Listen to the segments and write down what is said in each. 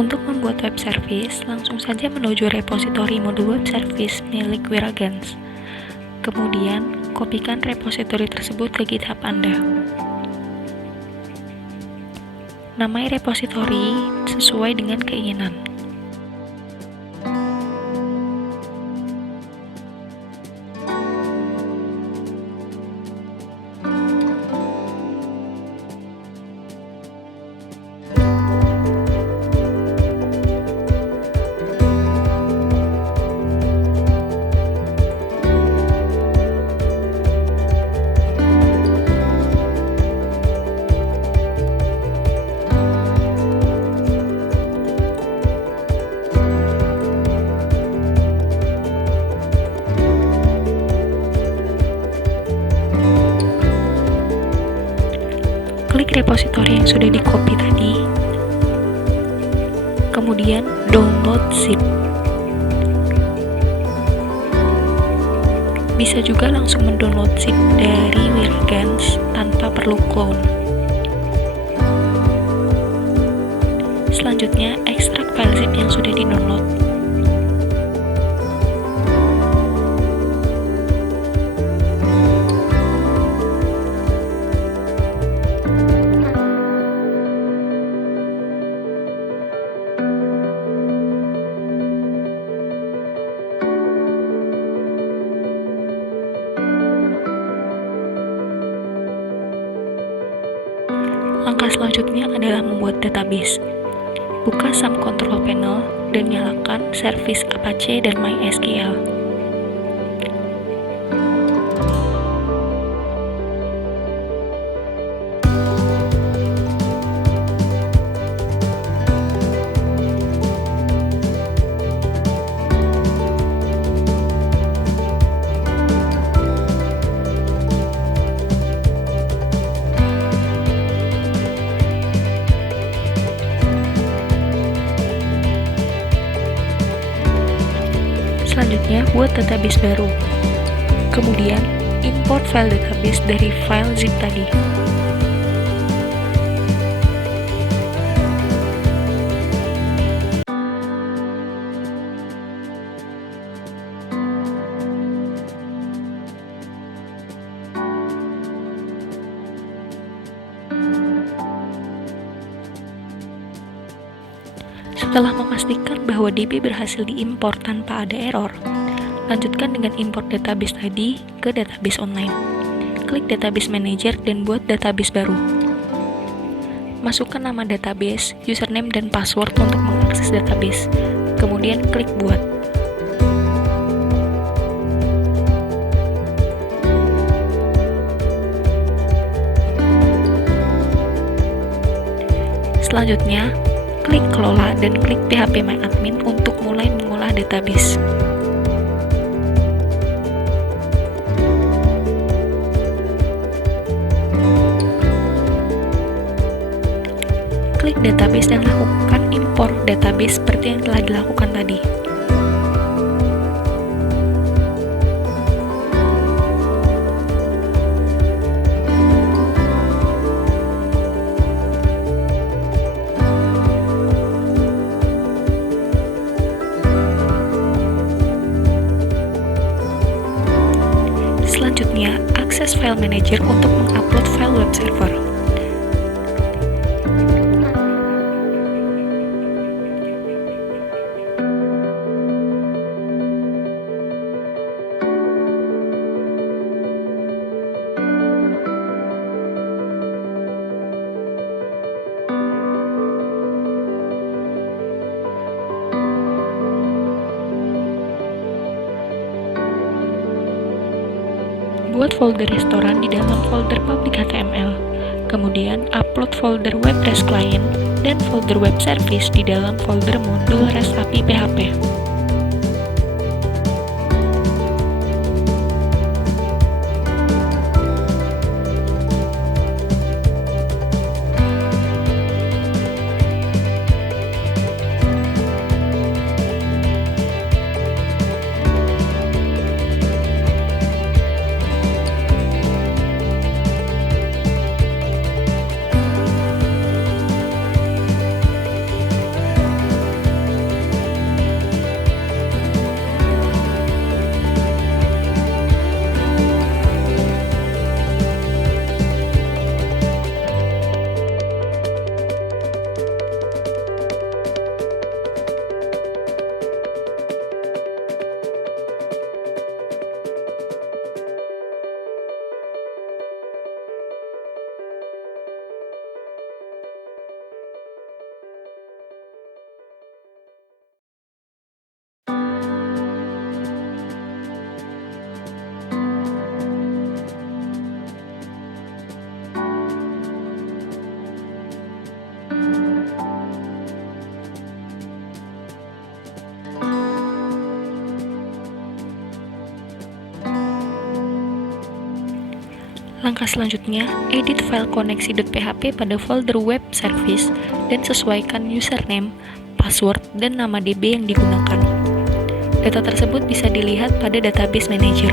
Untuk membuat web service, langsung saja menuju repositori modul web service milik Wiragans. Kemudian, kopikan repositori tersebut ke GitHub Anda. Namai repositori sesuai dengan keinginan. Klik repositori yang sudah di-copy tadi, kemudian download zip. Bisa juga langsung mendownload zip dari Wiragans tanpa perlu clone. Selanjutnya, ekstrak file zip yang sudah di-download. Langkah selanjutnya adalah membuat database. Buka SAM Control Panel dan nyalakan service Apache dan MySQL. Selanjutnya, buat database baru. Kemudian, import file database dari file zip tadi. Setelah memastikan bahwa DB berhasil diimpor tanpa ada error, lanjutkan dengan import database tadi ke database online. Klik Database Manager dan buat database baru. Masukkan nama database, username, dan password untuk mengakses database. Kemudian klik Buat. Selanjutnya, klik Kelola dan klik PHP My Admin untuk mulai mengolah database. Klik database dan lakukan import database seperti yang telah dilakukan tadi. Selanjutnya, akses File Manager untuk mengupload file web server. Buat folder restoran di dalam folder public HTML, kemudian upload folder web REST client dan folder web service di dalam folder modul REST API PHP. Langkah selanjutnya, edit file koneksi.php pada folder web service dan sesuaikan username, password, dan nama DB yang digunakan. Data tersebut bisa dilihat pada Database Manager.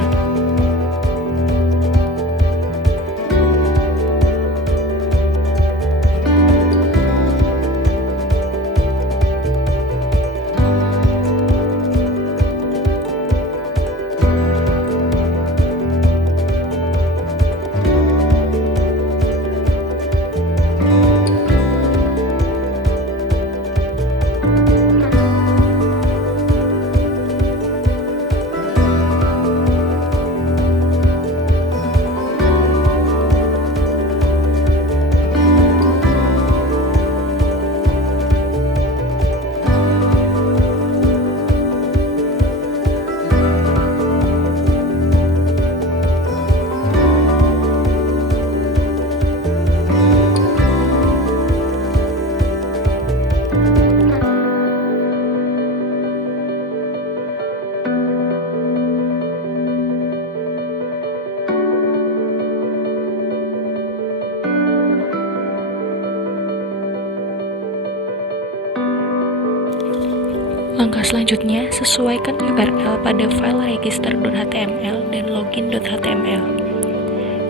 Langkah selanjutnya, sesuaikan URL pada file register.html dan login.html.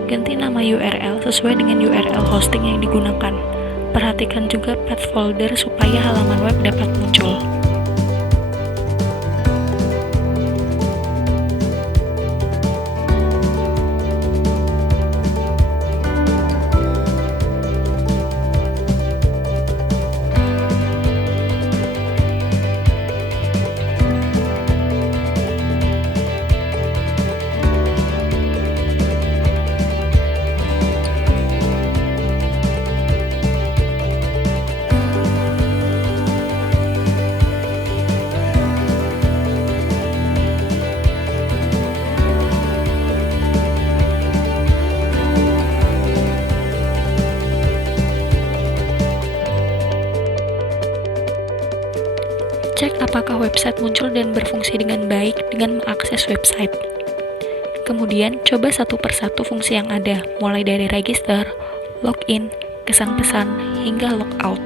Ganti nama URL sesuai dengan URL hosting yang digunakan. Perhatikan juga path folder supaya halaman web dapat muncul. Cek apakah website muncul dan berfungsi dengan baik dengan mengakses website. Kemudian, coba satu persatu fungsi yang ada, mulai dari register, login, kesan pesan, hingga logout.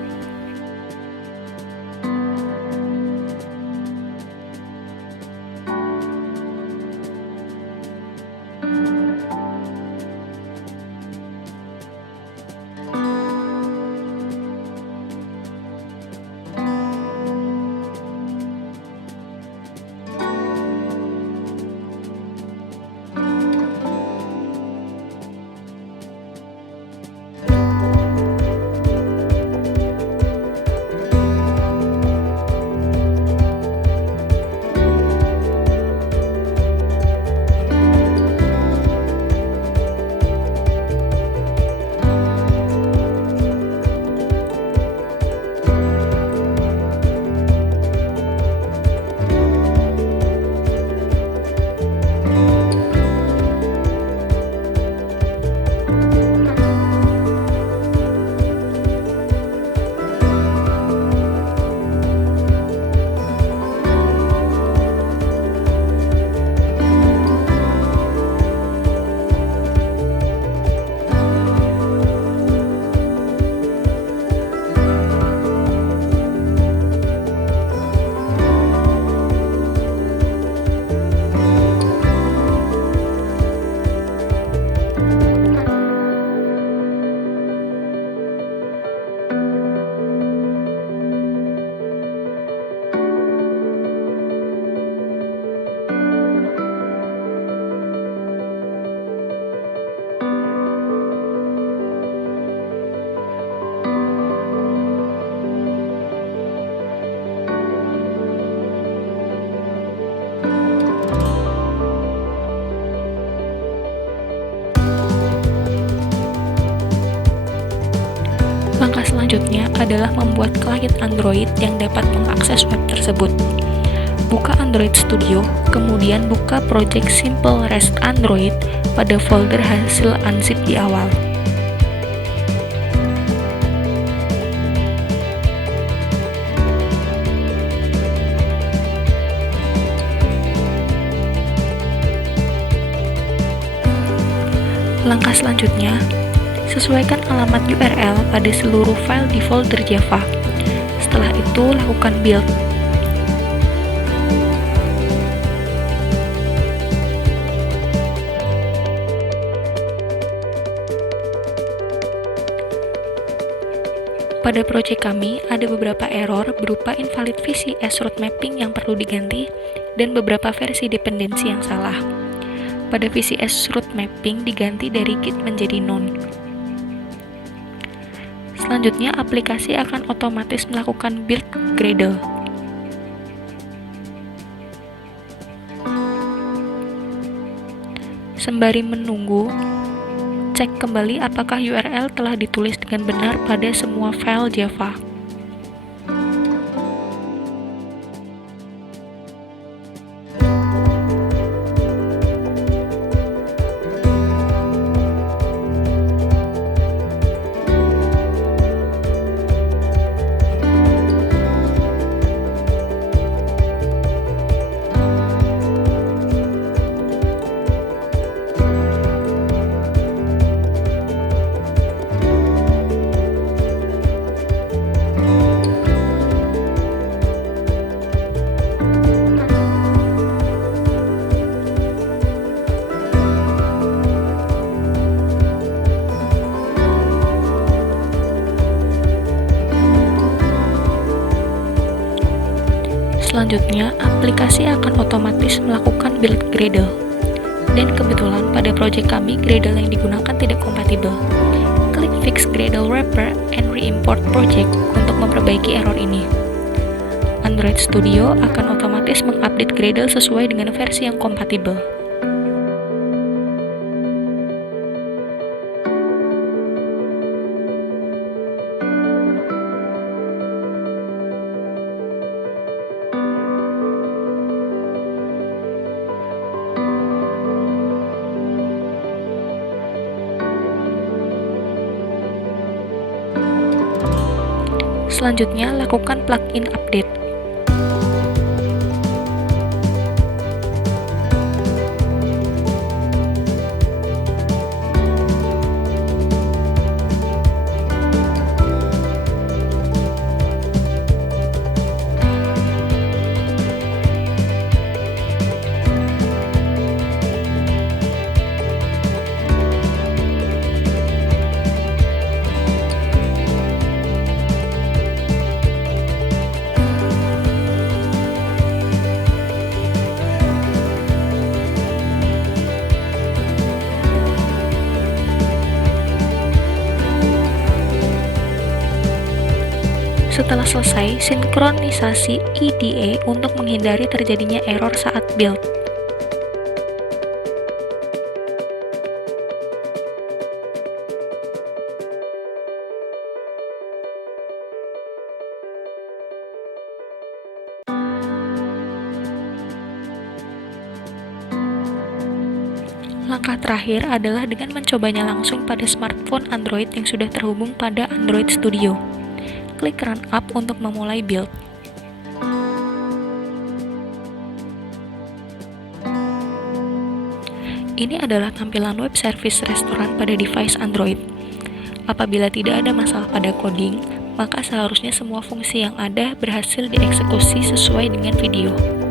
Langkah selanjutnya adalah membuat klien Android yang dapat mengakses web tersebut. Buka Android Studio, kemudian buka project Simple REST Android pada folder hasil unzip di awal. Langkah selanjutnya, sesuaikan alamat URL pada seluruh file di folder Java. Setelah itu, lakukan build. Pada proyek kami, ada beberapa error berupa invalid VCS route mapping yang perlu diganti dan beberapa versi dependensi yang salah. Pada VCS route mapping diganti dari git menjadi none. Selanjutnya, aplikasi akan otomatis melakukan build Gradle. Sembari menunggu, cek kembali apakah URL telah ditulis dengan benar pada semua file Java. Selanjutnya, aplikasi akan otomatis melakukan build Gradle. Dan kebetulan pada proyek kami, Gradle yang digunakan tidak kompatibel. Klik Fix Gradle Wrapper and Re-import Project untuk memperbaiki error ini. Android Studio akan otomatis mengupdate Gradle sesuai dengan versi yang kompatibel. Selanjutnya, lakukan plugin update. Setelah selesai, sinkronisasi IDE untuk menghindari terjadinya error saat build. Langkah terakhir adalah dengan mencobanya langsung pada smartphone Android yang sudah terhubung pada Android Studio. Klik Run Up untuk memulai build. Ini adalah tampilan web service restoran pada device Android. Apabila tidak ada masalah pada coding, maka seharusnya semua fungsi yang ada berhasil dieksekusi sesuai dengan video.